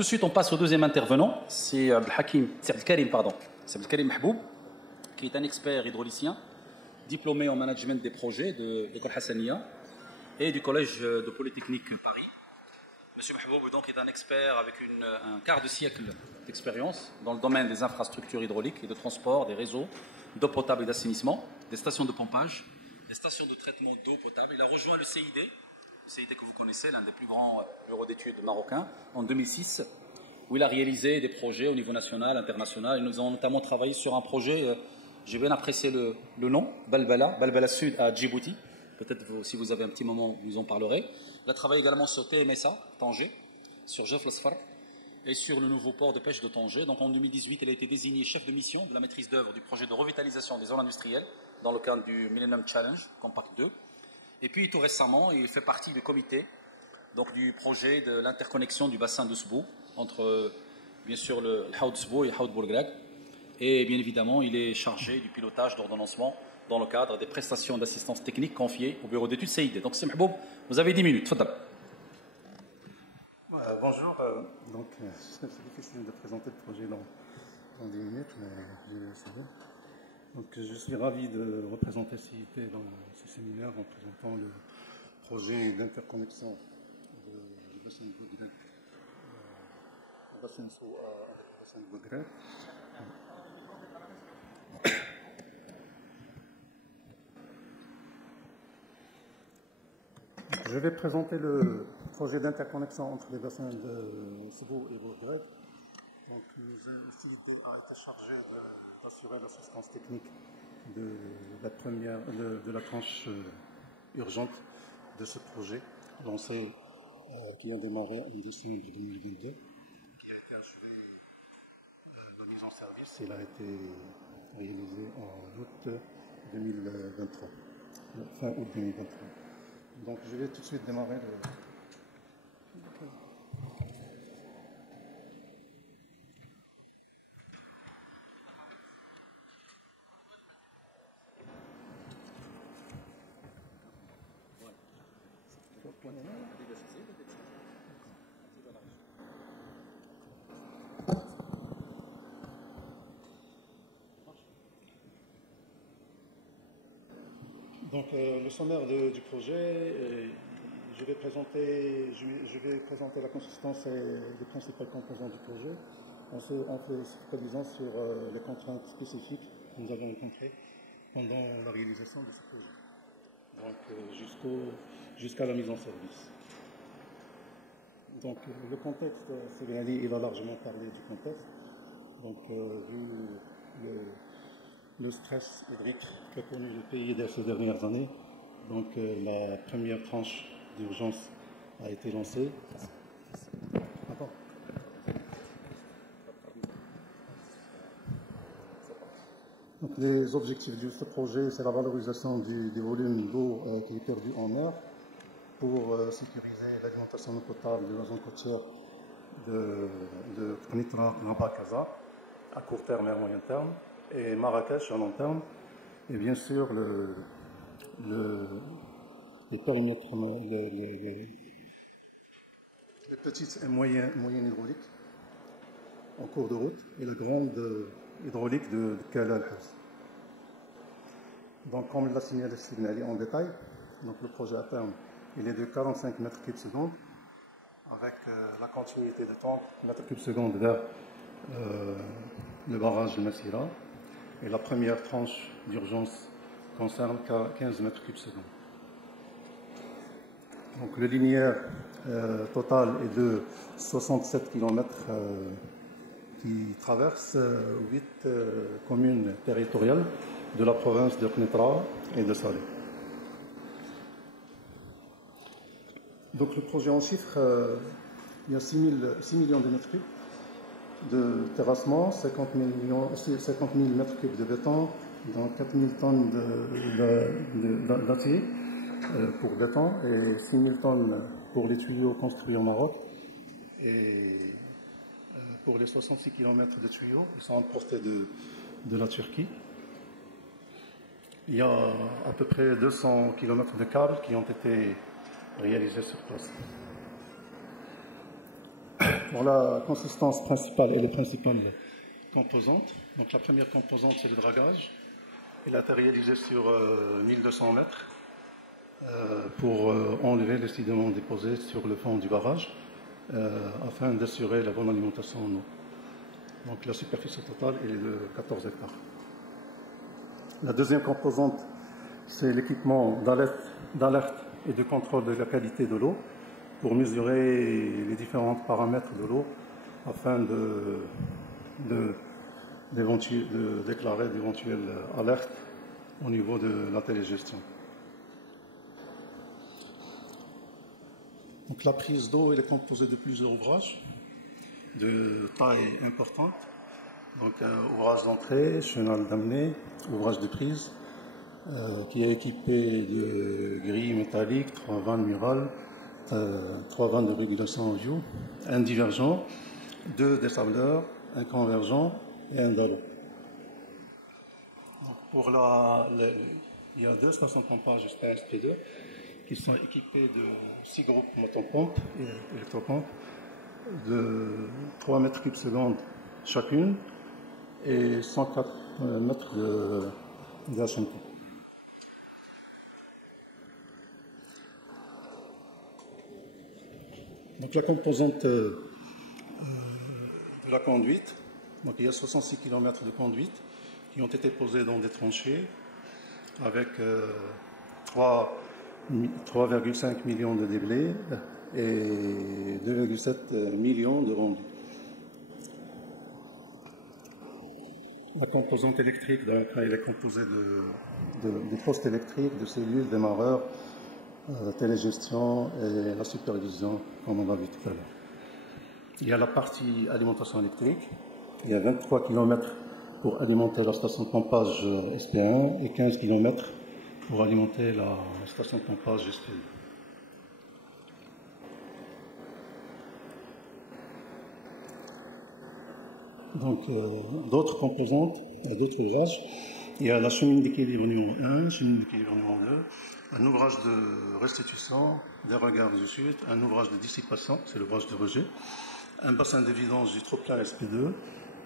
tout de suite, on passe au deuxième intervenant. C'est Abdelkarim Mahboub, qui est un expert hydraulicien, diplômé en management des projets de l'école Hassania et du collège de Polytechnique Paris. Monsieur Mahboub donc, est un expert avec un quart de siècle d'expérience dans le domaine des infrastructures hydrauliques et de transport, des réseaux d'eau potable et d'assainissement, des stations de pompage, des stations de traitement d'eau potable. Il a rejoint le CID que vous connaissez, l'un des plus grands bureaux d'études marocains, en 2006, où il a réalisé des projets au niveau national, international. Et nous avons notamment travaillé sur un projet, j'ai bien apprécié le nom, Balbala Sud à Djibouti. Peut-être si vous avez un petit moment, vous en parlerez. Il a travaillé également sur TMSA, Tanger, sur Jeff Lasfar et sur le nouveau port de pêche de Tanger. Donc en 2018, il a été désigné chef de mission de la maîtrise d'œuvre du projet de revitalisation des zones industrielles dans le cadre du Millennium Challenge, Compact 2. Et puis tout récemment, il fait partie du comité donc, du projet de l'interconnexion du bassin de Sbou entre bien sûr le Haoud Sbou et Haoud Bourgrag. Et bien évidemment, il est chargé du pilotage d'ordonnancement dans le cadre des prestations d'assistance technique confiées au bureau d'études CID. Donc, c'est Mahboub, vous avez 10 minutes. Fadal. Bonjour. C'est difficile de présenter le projet dans 10 minutes, mais je vais essayer. Donc, je suis ravi de représenter CIT dans ce séminaire en présentant le projet d'interconnexion du bassin de Bourgrag, le bassin de Soua avec le bassin de Bourgrag. Je vais présenter le projet d'interconnexion entre les bassins de Sbou et Bourgrag. Donc, CIT a été chargé d'assurer l'assistance technique de la tranche urgente de ce projet lancé, qui a démarré en décembre 2022, qui a été achevé la mise en service. Il a été réalisé en août 2023, fin août 2023. Donc je vais tout de suite démarrer le... Donc le sommaire du projet, je vais présenter la consistance et les principales composantes du projet, en se focalisant sur les contraintes spécifiques que nous avons rencontrées pendant la réalisation de ce projet, donc jusqu'à la mise en service. Donc le contexte, il a largement parlé du contexte. Donc vu le stress hydrique qu'a connu le pays ces dernières années, donc la première tranche d'urgence a été lancée. Donc, les objectifs de ce projet, c'est la valorisation des volumes d'eau qui est perdu en mer pour sécuriser l'alimentation eau potable de la zone côtière de Knitra, Rabat, Casa, à court terme et à moyen terme, et Marrakech à long terme, et bien sûr les périmètres, les petites et moyennes hydrauliques en cours de route, et la grande hydraulique de Kala al-Haz. Donc, comme l'a signalé en détail, donc le projet à terme, il est de 45 mètres cubes secondes, avec la continuité de temps mètres cubes secondes vers le barrage de Massira. Et la première tranche d'urgence concerne 15 mètres cubes secondes. Donc le linéaire total est de 67 km qui traverse 8 communes territoriales de la province de Knitra et de Salé. Donc le projet en chiffres, il y a 6 millions de mètres cubes de terrassement, 50 000 mètres cubes de béton, dans 4 000 tonnes d'acier pour béton et 6 000 tonnes pour les tuyaux construits au Maroc. Et pour les 66 km de tuyaux, ils sont importés de la Turquie. Il y a à peu près 200 km de câbles qui ont été réalisés sur place. pour la consistance principale et les principales composantes. Donc la première composante, c'est le dragage. Il a été réalisé sur 1200 mètres pour enlever les sédiments déposés sur le fond du barrage afin d'assurer la bonne alimentation en eau. Donc la superficie totale est de 14 hectares. La deuxième composante, c'est l'équipement d'alerte et de contrôle de la qualité de l'eau pour mesurer les différents paramètres de l'eau afin de déclarer d'éventuelles alertes au niveau de la télégestion. Donc la prise d'eau est composée de plusieurs ouvrages de taille importante. Donc un ouvrage d'entrée, chenal d'amener, ouvrage de prise, qui est équipé de grilles métalliques, 3 vannes murales, 3 vannes de régulation audio, un divergent, 2 désableurs, un convergent et un dallo. Pour il y a 2 stations de pompage SP1-SP2 qui sont équipées de 6 groupes motopompes et électropompes de 3 mètres cubes secondes chacune et 104 mètres d'HMP. Donc la composante de la conduite, donc il y a 66 km de conduite qui ont été posés dans des tranchées avec 3,5 millions de déblais et 2,7 millions de rendus. La composante électrique, elle est composée de postes électriques, de cellules, démarreurs, télégestion et la supervision, comme on l'a vu tout à l'heure. Il y a la partie alimentation électrique. Il y a 23 km pour alimenter la station de pompage SP1 et 15 km pour alimenter la station de pompage SP2. Donc, d'autres composantes, d'autres ouvrages. Il y a la cheminée d'équilibre numéro 1, cheminée d'équilibre numéro 2, un ouvrage de restitution des regards du sud, un ouvrage de dissipation, c'est l'ouvrage de rejet, un bassin de vidange du trop-plein SP2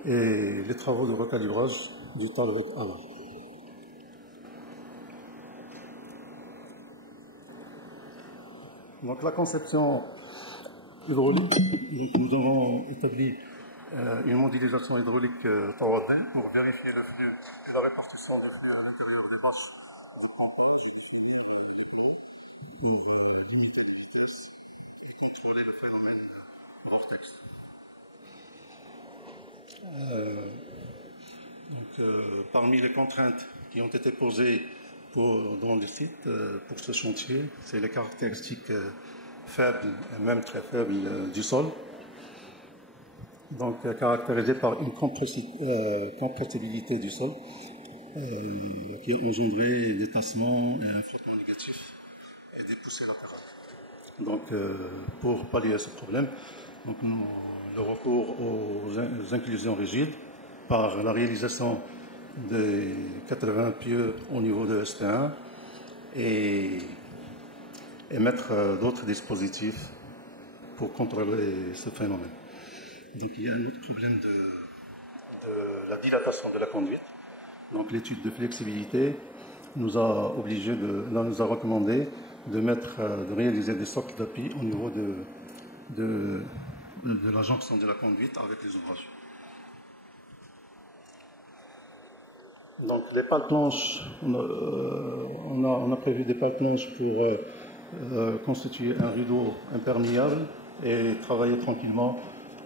et les travaux de recalibrage du talweg avant. Donc la conception hydraulique, donc nous avons établi une modélisation hydraulique 3D pour vérifier le flux et la répartition des flux à l'intérieur des masses de pompage pour limiter les vitesses et contrôler le phénomène vortex. Parmi les contraintes qui ont été posées dans les sites pour ce chantier, c'est les caractéristiques faibles et même très faibles du sol. Donc caractérisé par une compressibilité du sol qui a engendré des tassements, un flottement négatif et des poussées latérales. Donc pour pallier à ce problème, donc, le recours aux inclusions rigides par la réalisation des 80 pieux au niveau de SP1 et mettre d'autres dispositifs pour contrôler ce phénomène. Donc il y a un autre problème de la dilatation de la conduite. Donc l'étude de flexibilité nous a recommandé de réaliser des socles d'appui au niveau de la jonction de la conduite avec les ouvrages. Donc les pales planches, on a prévu des pales planches pour constituer un rideau imperméable et travailler tranquillement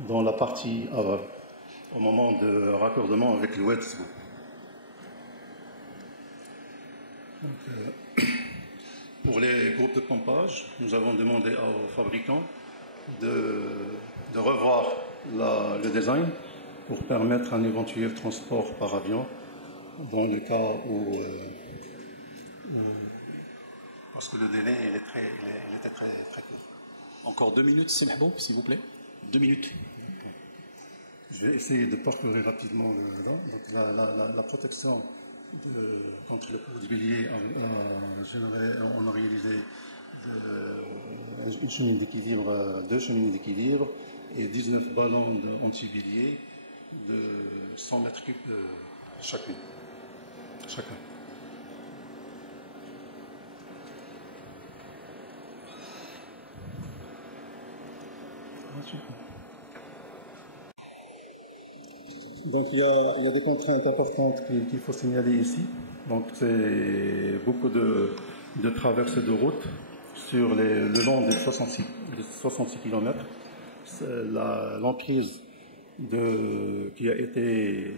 dans la partie aval au moment de raccordement avec le wet screw. Pour les groupes de pompage, nous avons demandé aux fabricants de revoir le design pour permettre un éventuel transport par avion dans le cas où parce que le délai il était très court. Encore 2 minutes, c'est Mahboub, s'il vous plaît. 2 minutes. Je vais essayer de parcourir rapidement donc la protection contre le cours du bélier. On a réalisé une cheminée d'équilibre, 2 cheminées d'équilibre, et 19 ballons anti-biliers de 100 mètres cubes chacun. Donc il y a des contraintes importantes qu'il faut signaler ici. Donc c'est beaucoup de traversées de route sur le long des 66 km. L'emprise qui a été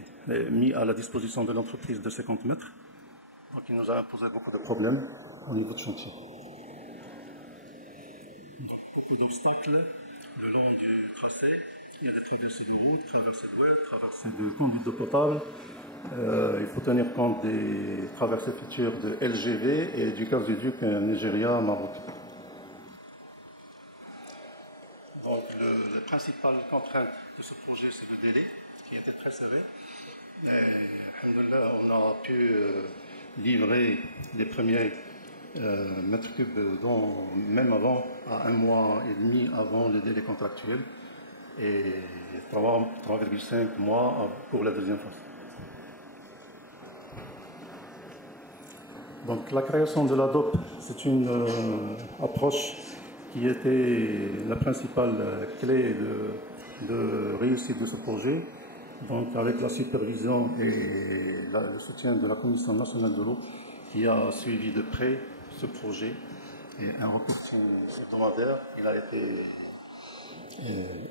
mise à la disposition de l'entreprise de 50 mètres. Donc il nous a imposé beaucoup de problèmes au niveau du chantier. Donc, beaucoup d'obstacles le long du tracé. Il y a des traversées de route, traversées de voies, traversées de conduite d'eau potable. Il faut tenir compte des traversées futures de LGV et du gazoduc Nigeria-Maroc. Donc, la principale contrainte de ce projet, c'est le délai, qui était très serré. Alhamdoulilah, on a pu livrer les premiers mètres cubes, même avant, à 1 mois et demi avant le délai contractuel, et 3,5 mois pour la deuxième phase. Donc la création de la DOP, c'est une approche qui était la principale clé de réussite de ce projet. Donc avec la supervision et le soutien de la Commission nationale de l'eau qui a suivi de près ce projet, et un reporting hebdomadaire, il a été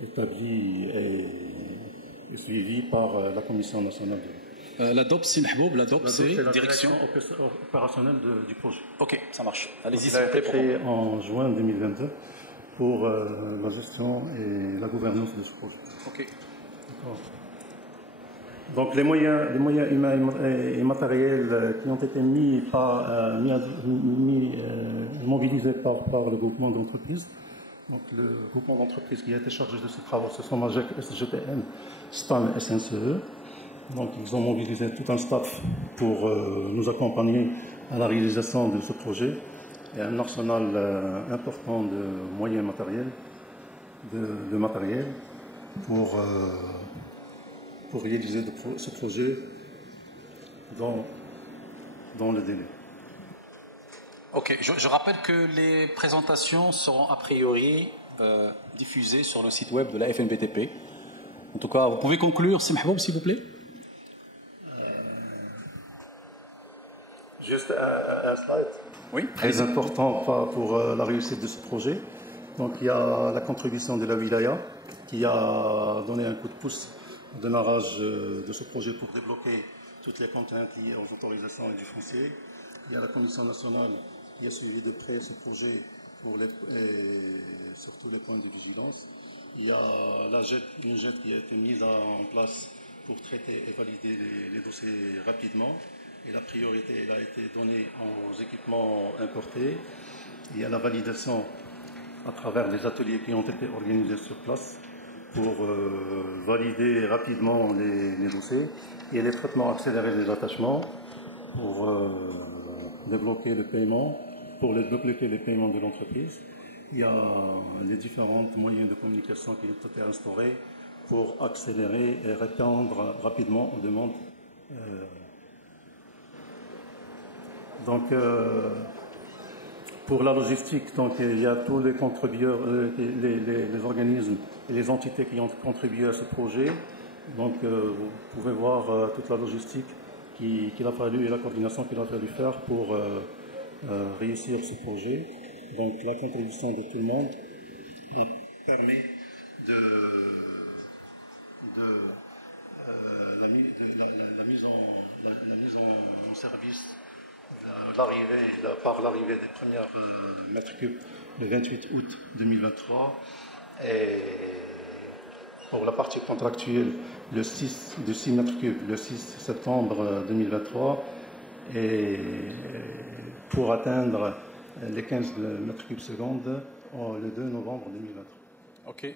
établi et suivi par la Commission nationale de l'eau. La DOP, c'est Mahboub, la DOP, c'est la direction opérationnelle du projet. Ok, ça marche. Allez-y, il a été créé en juin 2022 pour la gestion et la gouvernance de ce projet. Ok. Donc les moyens humains et matériels qui ont été mobilisés par le groupement d'entreprises. Donc le groupement d'entreprises qui a été chargé de ces travaux, ce sont Majec, SGTN, STAN et SNCE. Donc ils ont mobilisé tout un staff pour nous accompagner à la réalisation de ce projet, et un arsenal important de moyens matériels, de matériel pour réaliser ce projet dans le délai. Ok, je rappelle que les présentations seront a priori diffusées sur le site web de la FNBTP. En tout cas, vous pouvez conclure, Si Mahboub, s'il vous plaît. Juste un slide. Oui. Très important pour la réussite de ce projet. Donc il y a la contribution de la Wilaya qui a donné un coup de pouce au démarrage de ce projet pour débloquer toutes les contraintes liées aux autorisations et du foncier. Il y a la Commission nationale qui a suivi de près ce projet sur tous les points de vigilance. Il y a une JET qui a été mise en place pour traiter et valider les dossiers rapidement. Et la priorité elle a été donnée aux équipements importés. Il y a la validation à travers des ateliers qui ont été organisés sur place pour valider rapidement les dossiers. Il y a les traitements accélérés des attachements pour débloquer le paiement, pour débloquer les paiements de l'entreprise. Il y a les différents moyens de communication qui ont été instaurés pour accélérer et répondre rapidement aux demandes. Donc, pour la logistique, donc, il y a tous les contributeurs, les organismes et les entités qui ont contribué à ce projet. Donc, vous pouvez voir toute la logistique qu'il a fallu et la coordination qu'il a fallu faire pour réussir ce projet. Donc, la contribution de tout le monde permet la mise en service par l'arrivée des premières mètres cubes le 28 août 2023, et pour la partie contractuelle de 6 mètres cubes le 6 septembre 2023, et pour atteindre les 15 mètres cubes secondes le 2 novembre 2023. Ok.